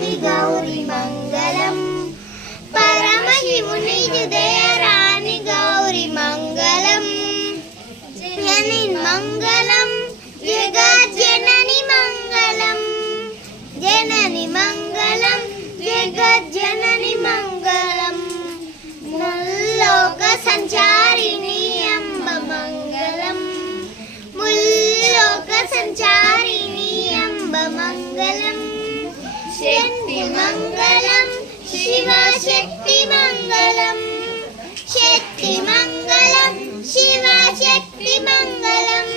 రాణి గౌరి మంగళం. పరమశివుని హృదయరాణి గౌరి మంగళం. జని మంగళం జగజ్జనని మంగళం. జనని మంగళం మంగళం శివ శక్తి మంగళం శక్తి మంగళం శివ శక్తి మంగళం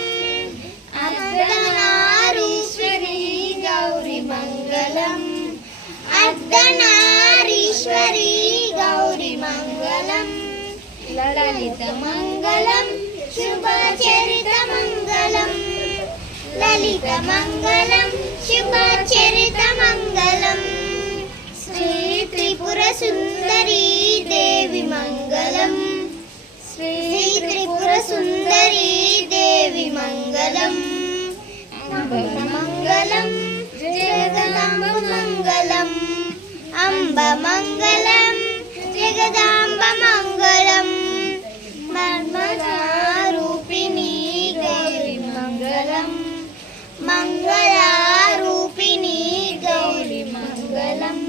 అర్ధనారీశ్వరి గౌరి మంగళం. అర్ధనారీశ్వరి గౌరి మంగళం. లలిత మంగళం శుభచరిత మంగళం. లలిత మంగళం శుభచరిత మంగళం. मङ्गलम् श्रीत्रिपुरसुन्दरी देवि मङ्गलम् मङ्गलम् जगदाम्बमङ्गलम् अम्ब मङ्गलम् जगदाम्बमङ्गलम् मर्मरूपिणी गौरि मङ्गलम् मङ्गलारूपिणी गौरि मङ्गलम्